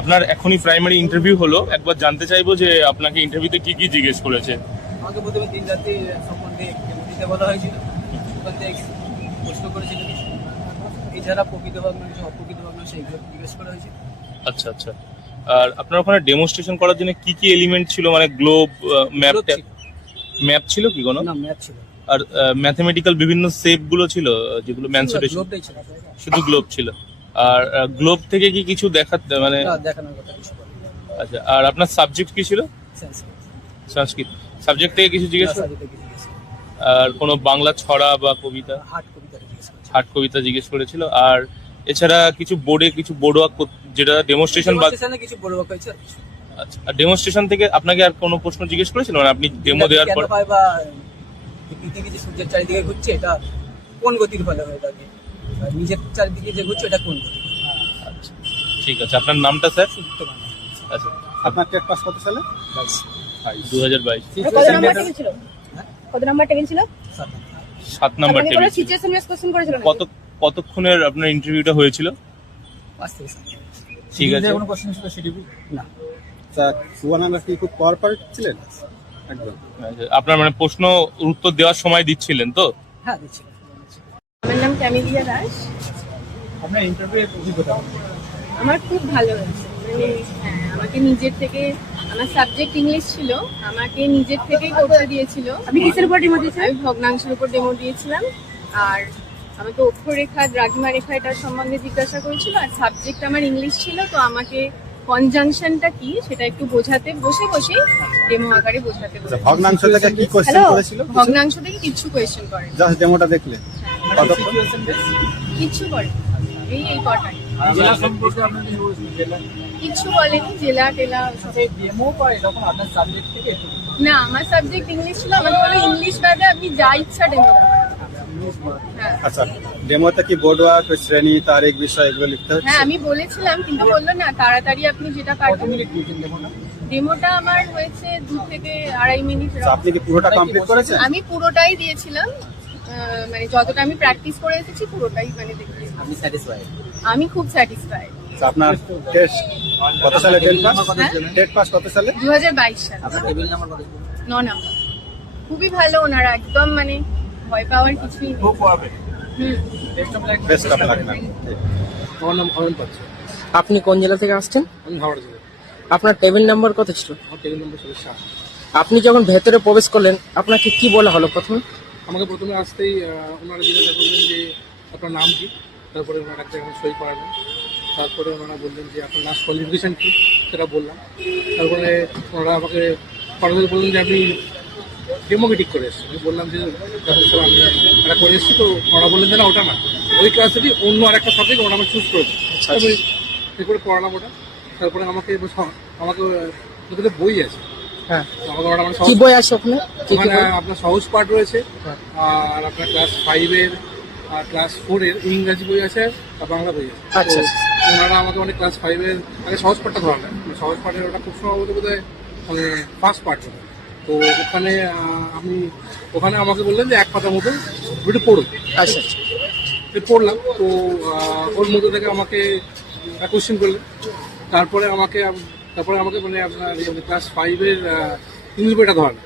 আপনার এখনই primary interview হলো। একবার জানতে চাইব যে আপনাকে ইন্টারভিউতে কি কি জিজ্ঞেস করেছে। আমাকে প্রথমে তিন জাতি সম্বন্ধে দিতে বলা হয়েছিল। ওখান থেকে প্রশ্ন করেছিল এছাড়া প্রকৃত ভগ্নাংশ অপ্রকৃত ভগ্নাংশ এগুলো জিজ্ঞেস করা হয়েছিল আচ্ছা আচ্ছা। আর আপনার ওখানে ডেমনস্ট্রেশন করার জন্য কি কি এলিমেন্ট ছিল? মানে গ্লোব ম্যাপ ম্যাপ ছিল। কি কোনো? না ম্যাপ ছিল। আর ম্যাথমেটিক্যাল বিভিন্ন শেপগুলো ছিল যেগুলো ম্যানসেটেশন শুধু গ্লোব ছিল। আর গ্লোব থেকে কি কিছু দেখাতে মানে দেখানোর কথা কিছু আচ্ছা আর আপনার সাবজেক্ট কি ছিল? সংস্কৃত। সাবজেক্ট থেকে কিছু জিজ্ঞেস। আর কোনো বাংলা ছড়া বা কবিতা? হাট কবিতা জিজ্ঞেস করেছিল। আর এছাড়া কিছু বোর্ডে কিছু বোর্ড ওয়ার্ক যেটা ডেমনস্ট্রেশন বা কিছু হয়েছে আচ্ছা আর ডেমনস্ট্রেশন থেকে আপনাকে আর কোনো প্রশ্ন জিজ্ঞেস করেছিল? মানে আপনি ডেমো দেওয়ার পর পৃথিবী যে সূর্যের চারিদিকে ঘুরছে এটা কোন গতির ফলে হয়ে থাকে নিজের চারিদিকে যে ঘুরছে এটা কোন আচ্ছা ঠিক আছে। আপনার নামটা স্যার? বাংলা আচ্ছা। আপনার টেট পাস কত সালে। দু হাজার বাইশ। কত নাম্বার টেবিল ছিল? কত নাম্বার টেবিল ছিল? সাত। সাত নাম্বার আপনাকে টেবিল সিচুয়েশন বেস কোশ্চেন করেছিল কত কতক্ষণের আপনার ইন্টারভিউটা হয়েছিল। ঠিক আছে। কোনো কোশ্চেন ছিল না। তা কি খুব পাওয়ার ছিলেন? একদম। আচ্ছা, আপনার মানে প্রশ্ন উত্তর দেওয়ার সময় দিচ্ছিলেন তো? হ্যাঁ দিচ্ছি দাস আপনার ইন্টারভিউ অভিজ্ঞতা আমার খুব ভালো হয়েছে। মানে হ্যাঁ আমাকে নিজের থেকে আমার সাবজেক্ট ইংলিশ ছিল আমাকে নিজের থেকেই করতে দিয়েছিল। আমি কিসের উপর ডেমো দিয়েছি আমি ভগ্নাংশের উপর ডেমো দিয়েছিলাম। আর আমাকে অক্ষরেখা দ্রাঘিমা রেখা এটার সম্বন্ধে জিজ্ঞাসা করেছিল। আর সাবজেক্ট আমার ইংলিশ ছিল তো আমাকে কনজাংশনটা কি সেটা একটু বোঝাতে বসে বসে ডেমো আকারে বোঝাতে আচ্ছা, ভগ্নাংশ থেকে কি কোশ্চেন করেছিল? ভগ্নাংশ থেকে কিচ্ছু কোয়েশ্চেন করে। জাস্ট ডেমোটা দেখলে। এই এই কটাই। জেলা সম্পর্কে আপনাদের জেলা? বলেনি জেলা টেলা ডেমো বা এরকম আপনার সাবজেক্ট থেকে না আমার সাবজেক্ট ইংলিশ ছিল আমাকে বলে ইংলিশ বাদে আপনি যা ইচ্ছা ডেমো হ্যাঁ। আচ্ছা ডেমোতে কি বোর্ড ওয়ার্ক শ্রেণি তারিখ বিষয় এগুলো লিখতে হচ্ছে? হ্যাঁ আমি বলেছিলাম কিন্তু বলল না তাড়াতাড়ি আপনি যেটা কাটবেন ডেমোটা আমার হয়েছে দু থেকে আড়াই মিনিট আচ্ছা, আপনি কি পুরোটা কমপ্লিট করেছেন? আমি পুরোটাই দিয়েছিলাম। মানে যতটা আমি প্র্যাকটিস করে এসেছি পুরোটাই মানে দেখি আপনি স্যাটিসফাইড আমি খুব স্যাটিসফাইড আপনার টেস্ট কত সালে টেট পাস? টেট পাস কত সালে? দু হাজার বাইশ আপনার টেবিল নাম্বার কত ন নাম্বার। খুবই ভালো ওনারা একদম মানে ভয় পাওয়ার কিছুই নেই। হুম। Best of luck best of luck আমার নাম অরুণ পাচ্ছ আপনি কোন জেলা থেকে আসছেন? আমি হাওড়া জেলা। আপনার টেবিল নাম্বার কত ছিল? আমার টেবিল নম্বর ছিল আপনি যখন ভেতরে প্রবেশ করলেন আপনাকে কি বলা হলো প্রথমে? আমাকে প্রথমে আসতেই ওনারা জিজ্ঞাসা করলেন যে আপনার নাম কি তারপরে ওনারা একটা এখানে সই করালেন। তারপরে ওনারা বললেন যে আপনার লাস্ট কোয়ালিফিকেশান কী সেটা বললাম। তারপরে ওনারা আমাকে ফর্মালি বললেন যে আপনি ডেমোকে ঠিক করে এসেছেন। আমি বললাম যে স্যার আমি এটা করে এসেছি তো ওনারা বললেন যে না ওটা না। ওই ক্লাসেরই অন্য আরেকটা সাবজেক্ট ওরা আমাকে চুজ করে দেন। তারপরে এরপরে পড়ালাম ওটা। তারপরে আমাকে আমাকে ওদের বই আছে। হ্যাঁ। কি বই আছে ওখানে? আপনার সহজ পাঠ রয়েছে হ্যাঁ। আর আপনার ক্লাস ফাইভের আর ক্লাস ফোরের ইংরাজি বই আছে আর বাংলা বই আছে। আচ্ছা, আচ্ছা। ওনারা আমাকে মানে ক্লাস ফাইভের আগে সহজ পাঠটা ধরালেন। মানে সহজ পাঠের ওটা খুব সম্ভবত বোধ হয় মানে ফার্স্ট পার্ট তো ওখানে আমি ওখানে আমাকে বললেন যে এক পাতার মতো ওটা পড়ুন। আচ্ছা আচ্ছা। পড়লাম তো ওর মধ্যে থেকে আমাকে কোশ্চেন করলেন। তারপরে আমাকে আম- তারপরে আমাকে মানে আপনার ক্লাস ফাইভের ইংলিশ বইটা ধরালেন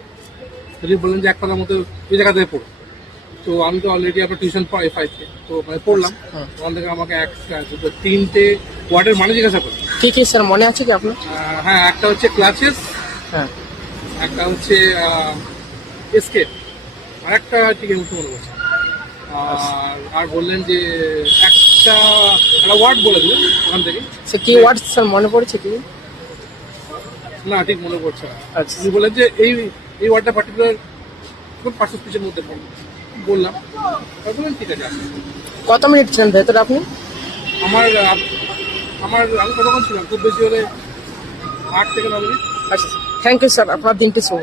তিনি বললেন যে এক পাতার মতো ওই জায়গা থেকে পড়ো। তো আমি তো অলরেডি আপনার টিউশন পড়াই ফাইভকে তো। মানে পড়লাম। ওখান থেকে আমাকে একটা দুটো তিনটে ওয়ার্ডের মানে জিজ্ঞাসা করলেন কি কি স্যার মনে আছে কি আপনার? হ্যাঁ একটা হচ্ছে ক্লাসেস হ্যাঁ। একটা হচ্ছে এসকেপ আর একটা ঠিক মুহূর্তে মনে করছে আর আর বললেন যে একটা একটা ওয়ার্ড বলে দিলেন ওখান থেকে। সে কি ওয়ার্ড স্যার মনে পড়েছে কি? না ঠিক মনে পড়ছে না। আচ্ছা। উনি বললেন যে এই এই ওয়ার্ডটা পার্টিকুলার কোন পার্সেন্ট পিছের মধ্যে পড়বে বললাম। বললেন ঠিক আছে কত মিনিট ছিলেন ভেতরে আপনি? আমার আমার আমি কতক্ষণ ছিলাম? খুব বেশি হলে আট থেকে ন মিনিট। আচ্ছা থ্যাংক ইউ স্যার আপনার দিনটি শুভ।